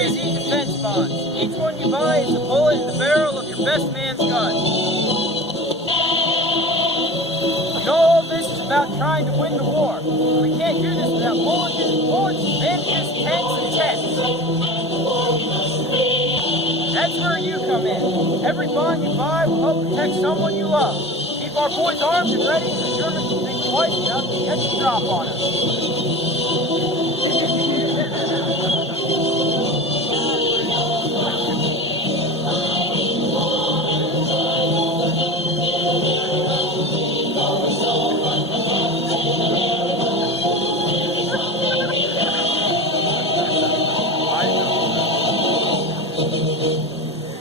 Series E defense bonds. Each one you buy is a bullet in the barrel of your best man's gun. You know, all this is about trying to win the war. We can't do this without bullets, bandages, tanks, and tents. That's where you come in. Every bond you buy will help protect someone you love. Keep our boys armed and ready, and the Germans will think twice enough to get the drop on us.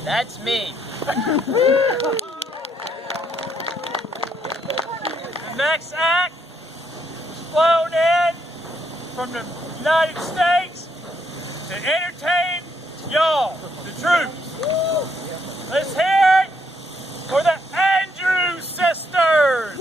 That's me. The next act was flown in from the United States to entertain y'all, the troops. Let's hear it for the Andrews sisters.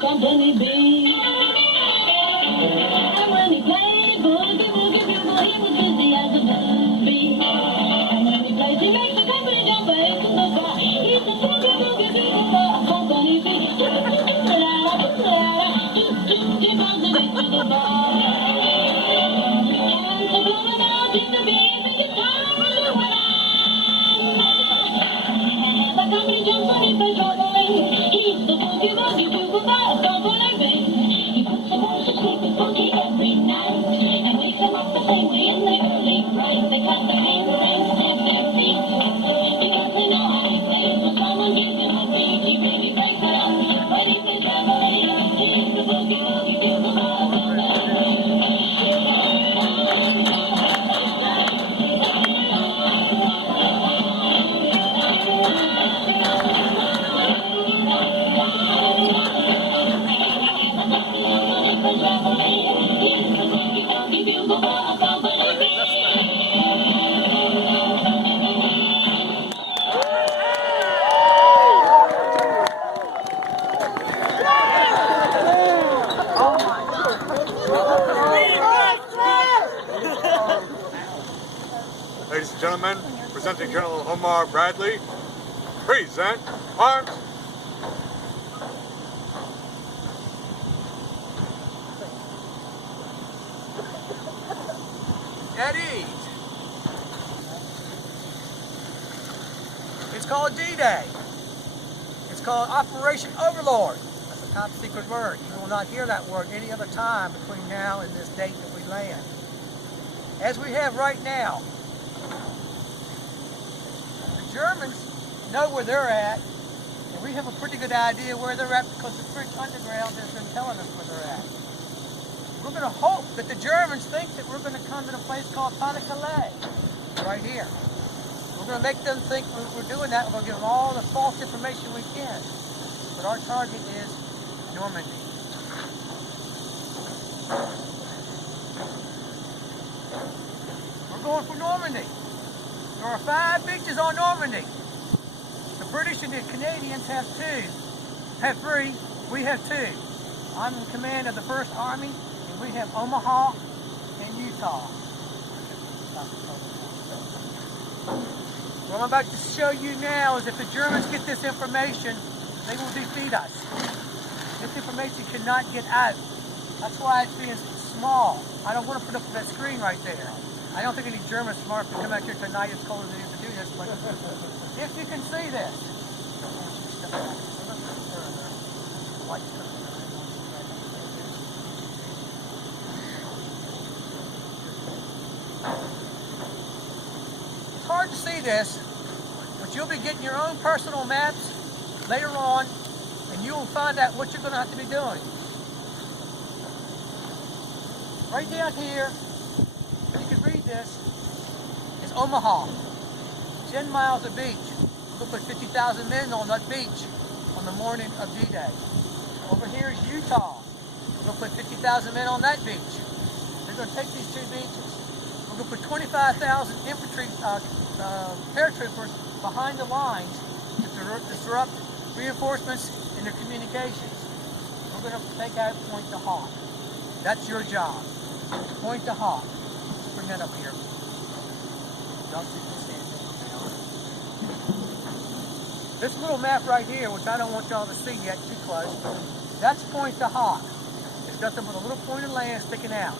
Company B. And when he played boogie, boogie, bugle, he was busy as a bee. And when he plays, he makes the company jump into the bar. He's the boogie, boogie, bugle for a company B. He goes into the bar. And to blow it out in the beat, the guitar really went on. The company jumps when he plays rolling. He's the boogie, boogie, bugle for a company B. He puts the boys to sleep with boogie every night and wakes them up the same way in the early bright. They clap their hands and stamp their feet because they know how he plays. When someone gives him a beat, he really breaks it up. When he plays reveille, he's the boogie, boogie, bugle for a company B. Ladies and gentlemen, presenting Colonel Omar Bradley, present arms. At ease. It's called D-Day. It's called Operation Overlord. That's a top secret word. You will not hear that word any other time between now and this date that we land. As we have right now, the Germans know where they're at, and we have a pretty good idea where they're at because the French underground has been telling us where they're at. We're going to hope that the Germans think that we're going to come to a place called Pas-de-Calais, right here. We're going to make them think we're doing that. We're going to give them all the false information we can. But our target is Normandy. We're going for Normandy. There are 5 beaches on Normandy. The British and the Canadians have 3. We have 2. I'm in command of the 1st Army, and we have Omaha and Utah. What I'm about to show you now is if the Germans get this information, they will defeat us. This information cannot get out. That's why it's being small. I don't want to put up that screen right there. I don't think any German smart can come out here tonight as cold as it is to do this, but if you can see this. It's hard to see this, but you'll be getting your own personal maps later on, and you'll find out what you're going to have to be doing. Right down here, you can read this, is Omaha. 10 miles of beach. We'll put 50,000 men on that beach on the morning of D-Day. Over here is Utah. We'll put 50,000 men on that beach. They're going to take these 2 beaches. We're going to put 25,000 infantry paratroopers behind the lines to disrupt reinforcements in their communications. We're going to take out Point to Hawk. That's your job. Point to Hawk. Let's bring that up here. This little map right here, which I don't want y'all to see yet too close, that's Point to Hawk. It's nothing but a little point of land sticking out.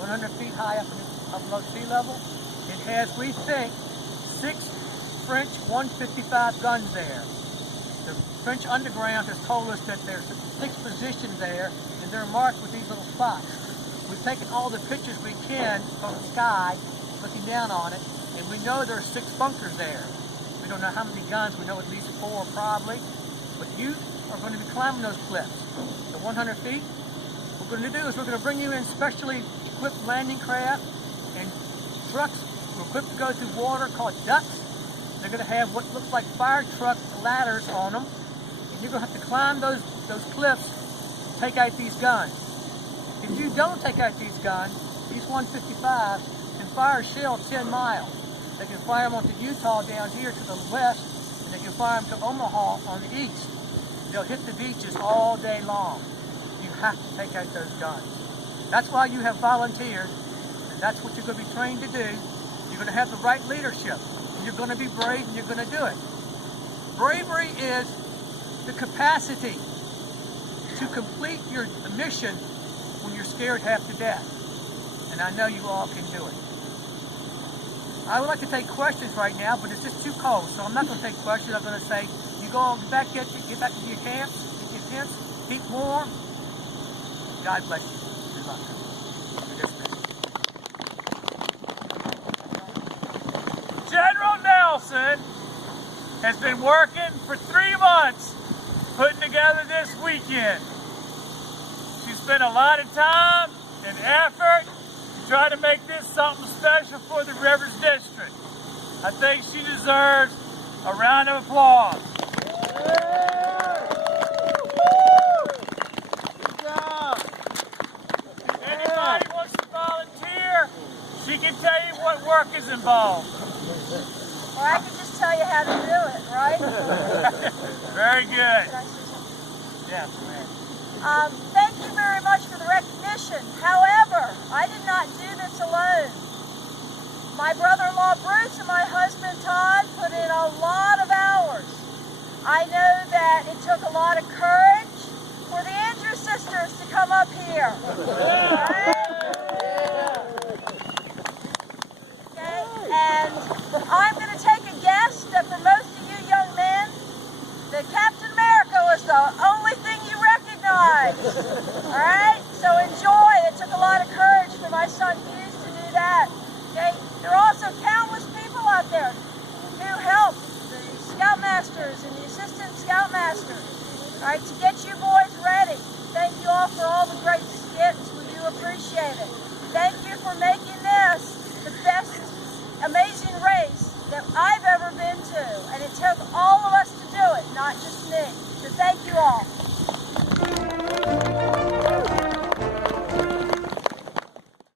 100 feet high up above sea level. It has, we think, 6 French 155 guns there. The French underground has told us that there's 6 positions there, and they're marked with these little spots. We've taken all the pictures we can from the sky, looking down on it, and we know there are 6 bunkers there. We don't know how many guns, we know at least 4 probably, but you are going to be climbing those cliffs. The 100 feet, what we're going to do is we're going to bring you in specially equipped landing craft and trucks equipped to go through water called ducks. They're going to have what looks like fire truck ladders on them, and you're going to have to climb those cliffs to take out these guns. If you don't take out these guns, these 155 can fire a shell 10 miles. They can fire them onto Utah down here to the west, and they can fire them to Omaha on the east. They'll hit the beaches all day long. You have to take out those guns. That's why you have volunteers, and that's what you're going to be trained to do. You're going to have the right leadership, and you're going to be brave, and you're going to do it. Bravery is the capacity to complete your mission when you're scared half to death. And I know you all can do it. I would like to take questions right now, but it's just too cold, so I'm not going to take questions. I'm going to say, you go on, get back to your camps, get your tents, keep warm. God bless you. Good luck. General Nelson has been working for 3 months putting together this weekend. She spent a lot of time and effort to try to make this something special for the Rivers District. I think she deserves a round of applause. If anybody wants to volunteer, she can tell you what work is involved. Or I can just tell you how to do it, right? Very good. Yeah. Thank you very much for the recognition. However, I did not do this alone. My brother-in-law Bruce and my husband Todd put in a lot of hours. I know that it took a lot of courage for the Andrews sisters to come up here. Right? Okay, and I'm going to take a guess that for most of you young men, that Captain America was the only thing you recognized. All right, so enjoy. It took a lot of courage for my son Hughes to do that. Okay, there are also countless people out there who helped the scoutmasters and the assistant scoutmasters, all right, to get you boys ready. Thank you all for all the great skits. We do appreciate it. Thank you for making this the best amazing race that I've ever been to, and it took all of us to do it, not just me. So thank you all.